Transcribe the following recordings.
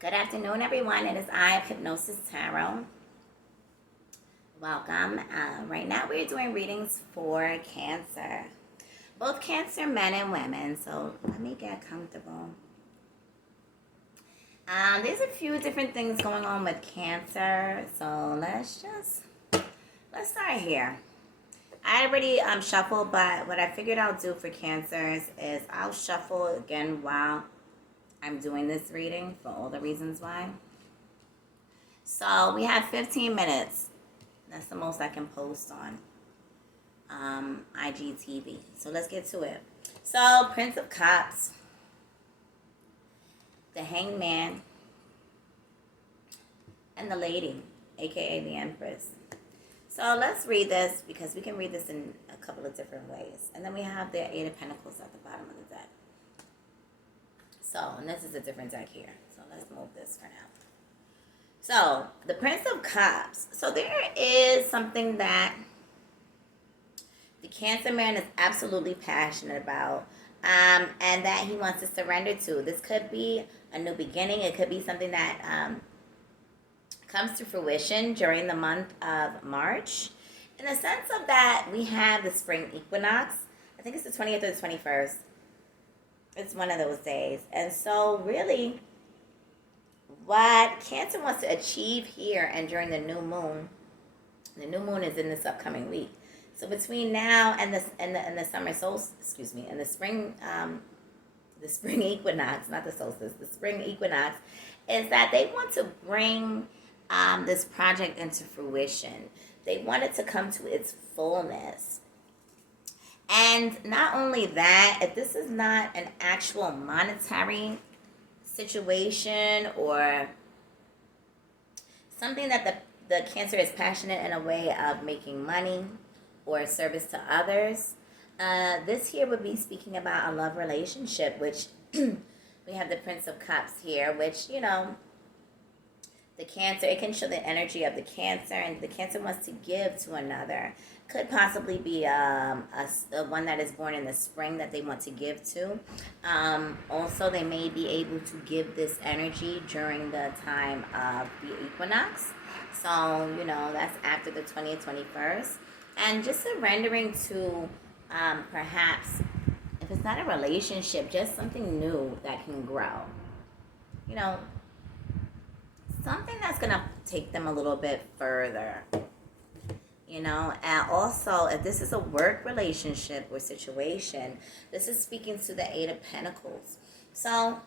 Good afternoon, everyone. It is I, Hypnosis Tarot. Welcome. Right now, we're doing readings for Cancer, both Cancer men and women. So let me get comfortable. There's a few different things going on with Cancer, so let's start here. I already shuffled, but what I figured I'll do for Cancers is I'll shuffle again while I'm doing this reading for all the reasons why. So we have 15 minutes. That's the most I can post on IGTV. So let's get to it. So Prince of Cups, the Hanged Man, and the Lady, aka the Empress. So let's read this because we can read this in a couple of different ways. And then we have the Eight of Pentacles at the bottom of the deck. So, and this is a different deck here. So let's move this for now. So, the Prince of Cups. So there is something that the Cancer man is absolutely passionate about, and that he wants to surrender to. This could be a new beginning. It could be something that comes to fruition during the month of March. In the sense of that, we have the spring equinox. I think it's the 20th or the 21st. It's one of those days. And so really, what Cancer wants to achieve here and during the new moon is in this upcoming week. So between now and the summer solstice, and the spring equinox, not the solstice, the spring equinox, is that they want to bring this project into fruition. They want it to come to its fullness. And not only that, if this is not an actual monetary situation or something that the Cancer is passionate in a way of making money or service to others, this here would be speaking about a love relationship, which we have the Prince of Cups here, which, you know, the Cancer, it can show the energy of the Cancer, and the Cancer wants to give to another. Could possibly be a one that is born in the spring that they want to give to. Also, they may be able to give this energy during the time of the equinox. So, you know, that's after the 20th, 21st. And just surrendering to perhaps, if it's not a relationship, just something new that can grow. You know, something that's going to take them a little bit further. You know, and also, if this is a work relationship or situation, this is speaking to the Eight of Pentacles. So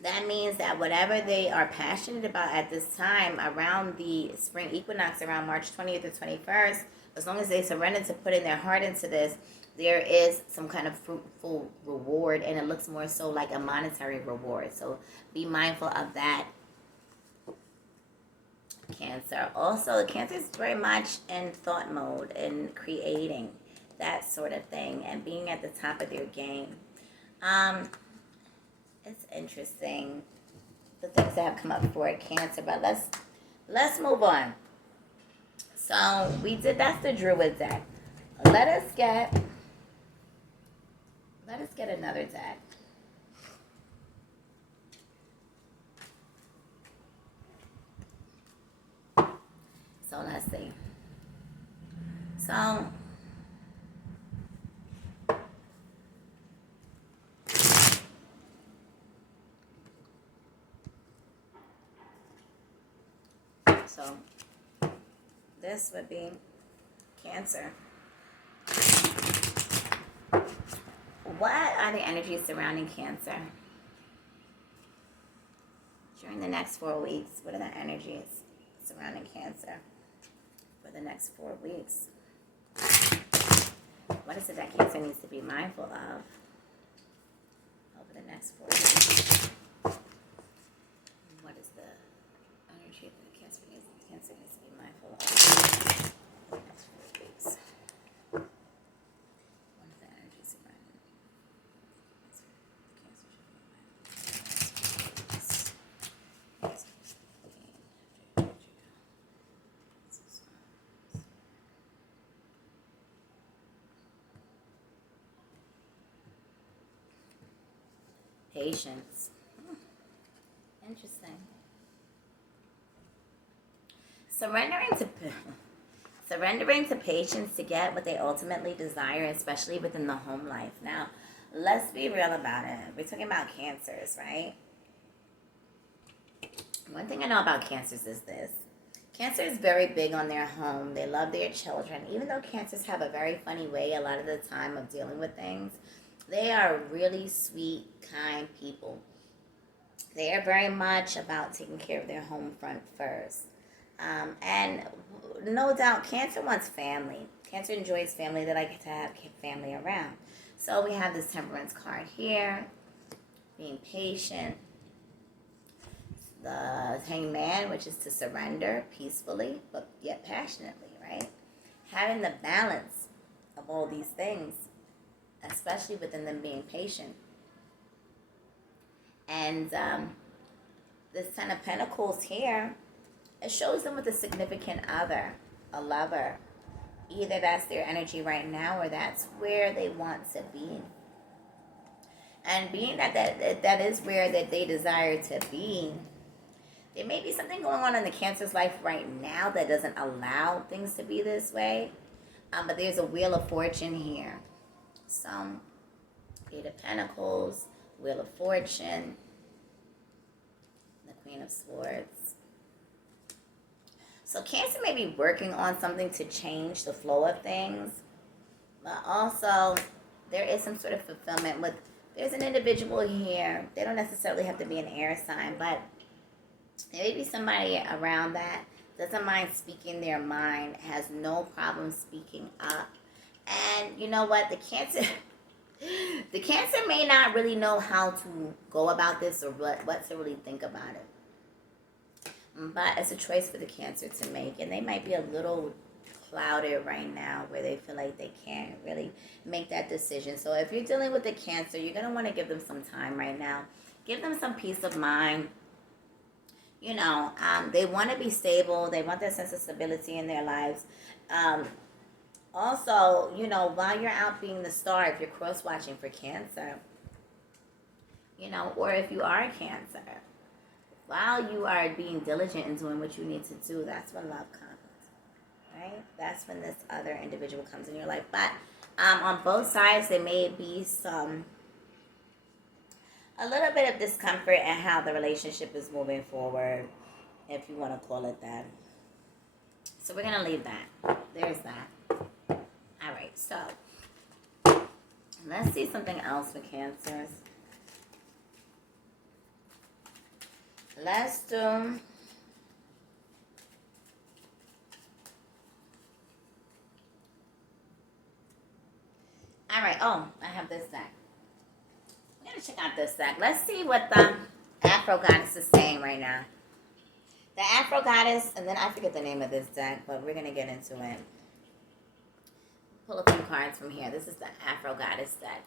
that means that whatever they are passionate about at this time, around the spring equinox, around March 20th or 21st, as long as they surrender to putting their heart into this, there is some kind of fruitful reward, and it looks more so like a monetary reward. So be mindful of that, Cancer. Also, Cancer is very much in thought mode and creating that sort of thing and being at the top of their game. It's interesting the things that have come up for Cancer, but let's move on. So we did, that's the Druid deck. Let us get another deck. So let's see. So this would be Cancer. What are the energies surrounding Cancer during the next 4 weeks? What are the energies surrounding Cancer for the next 4 weeks? What is it that Cancer needs to be mindful of over the next 4 weeks? What is the energy that Cancer needs to be mindful of over the next 4 weeks? What is the energy surrounding Cancer? Cancer should be mindful of. Patience. Interesting. Surrendering to patience to get what they ultimately desire, especially within the home life. Now, let's be real about it. We're talking about cancers, right? One thing I know about cancers is this. Cancer is very big on their home. They love their children. Even though cancers have a very funny way a lot of the time of dealing with things, they are really sweet, kind people. They are very much about taking care of their home front first. And no doubt, Cancer wants family. Cancer enjoys family. They like to have family around. So we have this Temperance card here, being patient. The Hangman, which is to surrender peacefully, but yet passionately, right? Having the balance of all these things, especially within them being patient. And this Ten of Pentacles here, it shows them with a significant other, a lover. Either that's their energy right now or that's where they want to be. And being that is where that they desire to be, there may be something going on in the Cancer's life right now that doesn't allow things to be this way. But there's a Wheel of Fortune here. So, Eight of Pentacles, Wheel of Fortune, the Queen of Swords. So Cancer may be working on something to change the flow of things. But also, there is some sort of fulfillment with, there's an individual here. They don't necessarily have to be an air sign, but there may be somebody around that doesn't mind speaking their mind, has no problem speaking up. And you know what? The Cancer may not really know how to go about this or what to really think about it. But it's a choice for the Cancer to make. And they might be a little clouded right now where they feel like they can't really make that decision. So if you're dealing with the Cancer, you're going to want to give them some time right now. Give them some peace of mind. You know, they want to be stable. They want that sense of stability in their lives. Also, you know, while you're out being the star, if you're cross-watching for Cancer, you know, or if you are a Cancer, while you are being diligent in doing what you need to do, that's when love comes, right? That's when this other individual comes in your life. But on both sides, there may be a little bit of discomfort in how the relationship is moving forward, if you want to call it that. So we're going to leave that. There's that. All right, so let's see something else with Cancers. Let's do... All right, oh, I have this deck. I'm going to check out this deck. Let's see what the Afro Goddess is saying right now. The Afro Goddess, and then I forget the name of this deck, but we're going to get into it. Pull a few cards from here. This is the Afro Goddess deck.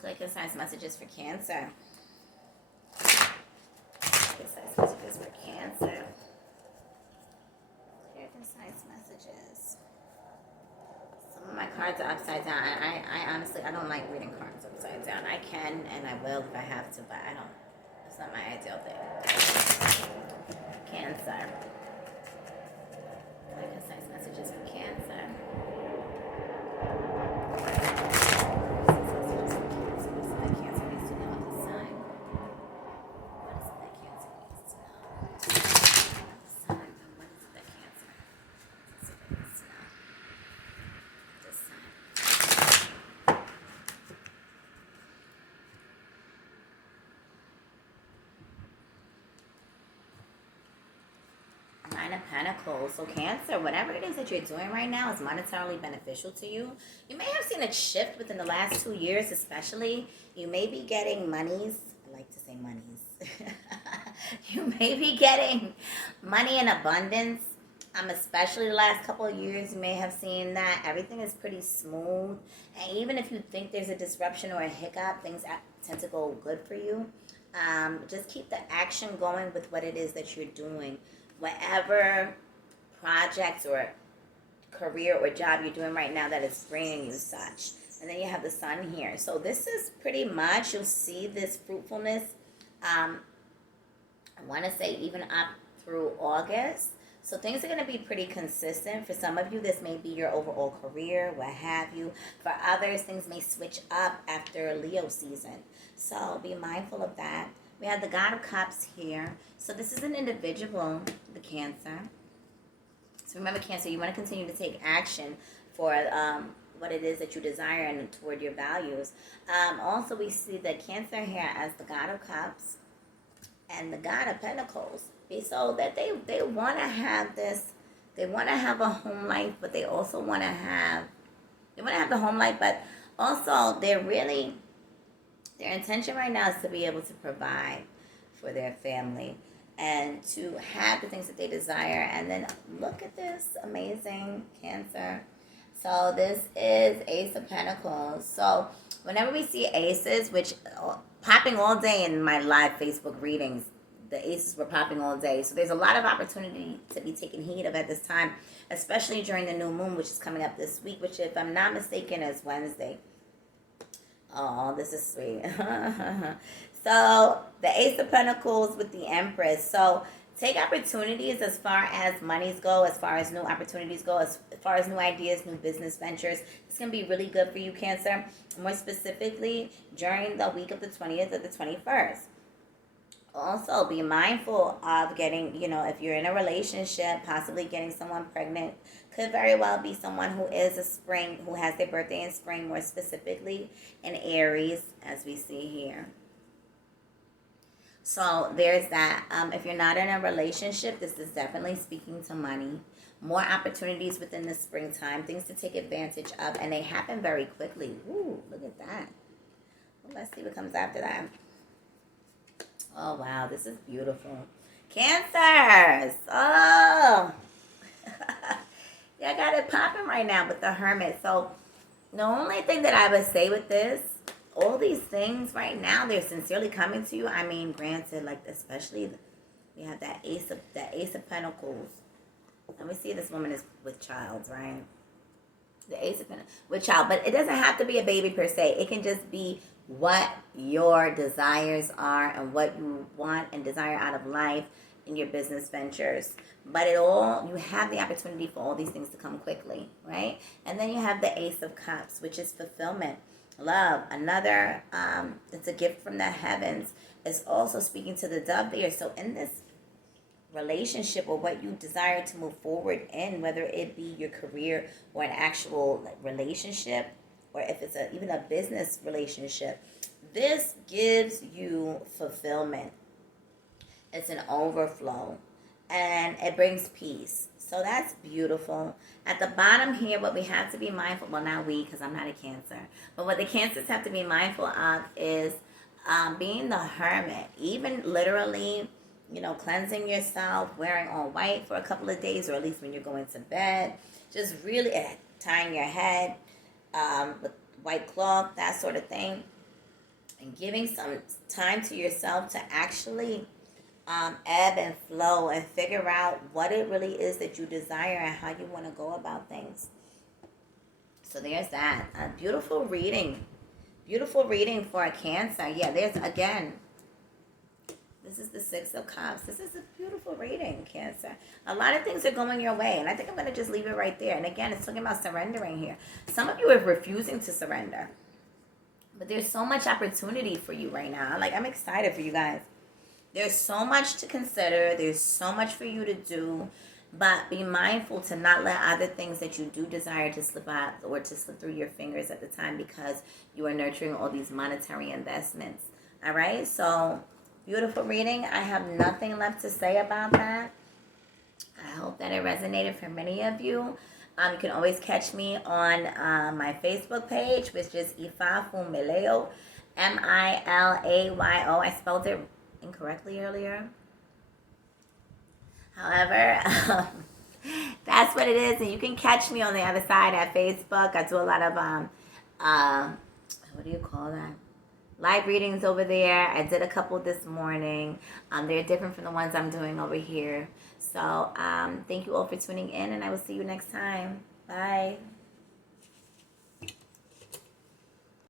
Click Concise Messages for Cancer. Concise Messages for Cancer. Clear Concise Messages. Some of my cards are upside down. I honestly, I don't like reading cards upside down. I can and I will if I have to, but I don't. It's not my ideal thing. Cancer. Clear Concise Messages for Cancer. Nine of Pentacles. So Cancer, whatever it is that you're doing right now is monetarily beneficial to you. You may have seen a shift within the last 2 years especially. You may be getting monies. I like to say monies. You may be getting money in abundance. Especially the last couple of years, you may have seen that everything is pretty smooth. And even if you think there's a disruption or a hiccup, things tend to go good for you. Just keep the action going with what it is that you're doing. Whatever projects or career or job you're doing right now that is bringing you such. And then you have the sun here. So this is pretty much, you'll see this fruitfulness, I want to say even up through August. So things are going to be pretty consistent. For some of you, this may be your overall career, what have you. For others, things may switch up after Leo season. So be mindful of that. We have the God of Cups here. So this is an individual, the Cancer. So remember, Cancer, you want to continue to take action for what it is that you desire and toward your values. Also, we see the Cancer here as the God of Cups and the God of Pentacles. So that they want to have this, they want to have a home life, but they also want to have, the home life, but also their intention right now is to be able to provide for their family and to have the things that they desire. And then look at this amazing Cancer. So this is Ace of Pentacles. So whenever we see aces, which popping all day in my live Facebook readings, the aces were popping all day. So there's a lot of opportunity to be taken heed of at this time, especially during the new moon, which is coming up this week, which, if I'm not mistaken, is Wednesday. Oh, this is sweet. So the Ace of Pentacles with the Empress. So take opportunities as far as monies go, as far as new opportunities go, as far as new ideas, new business ventures. It's going to be really good for you, Cancer. More specifically, during the week of the 20th or the 21st. Also, be mindful of getting, if you're in a relationship, possibly getting someone pregnant. Could very well be someone who is a spring, who has their birthday in spring, more specifically in Aries, as we see here. So there's that. If you're not in a relationship, this is definitely speaking to money. More opportunities within the springtime, things to take advantage of, and they happen very quickly. Ooh, look at that. Well, let's see what comes after that. Oh, wow, this is beautiful. Cancers! Oh! Yeah, I got it popping right now with the Hermit. So the only thing that I would say with this, all these things right now, they're sincerely coming to you. I mean, granted, like, especially we have that Ace of Pentacles. Let me see, this woman is with child, right? The Ace of Pentacles with child, but it doesn't have to be a baby per se. It can just be what your desires are and what you want and desire out of life in your business ventures. But you have the opportunity for all these things to come quickly, right? And then you have the Ace of Cups, which is fulfillment, love. Another, it's a gift from the heavens. It's also speaking to the dove there. So in this relationship, or what you desire to move forward in, whether it be your career or an actual relationship, or if it's even a business relationship, this gives you fulfillment. It's an overflow, and it brings peace. So that's beautiful. At the bottom here, what we have to be mindful, well, not we, because I'm not a Cancer, but what the Cancers have to be mindful of is being the Hermit. Even literally, cleansing yourself, wearing all white for a couple of days, or at least when you're going to bed. Just really tying your head with white cloth, that sort of thing, and giving some time to yourself to actually ebb and flow and figure out what it really is that you desire and how you want to go about things. So there's that. A beautiful reading for a Cancer. Yeah, there's, again, this is the Six of Cups. This is a beautiful reading, Cancer. A lot of things are going your way, and I think I'm going to just leave it right there. And again, it's talking about surrendering here. Some of you are refusing to surrender, but there's so much opportunity for you right now. I'm excited for you guys. There's so much to consider. There's so much for you to do, but be mindful to not let other things that you do desire to slip out or to slip through your fingers at the time, because you are nurturing all these monetary investments. All right, so beautiful reading. I have nothing left to say about that. I hope that it resonated for many of you. You can always catch me on my Facebook page, which is Ifafu Mileo, Milayo. I spelled it incorrectly earlier. However, that's what it is. And you can catch me on the other side at Facebook. I do a lot of, what do you call that? Live readings over there. I did a couple this morning. They're different from the ones I'm doing over here. So thank you all for tuning in, and I will see you next time. Bye.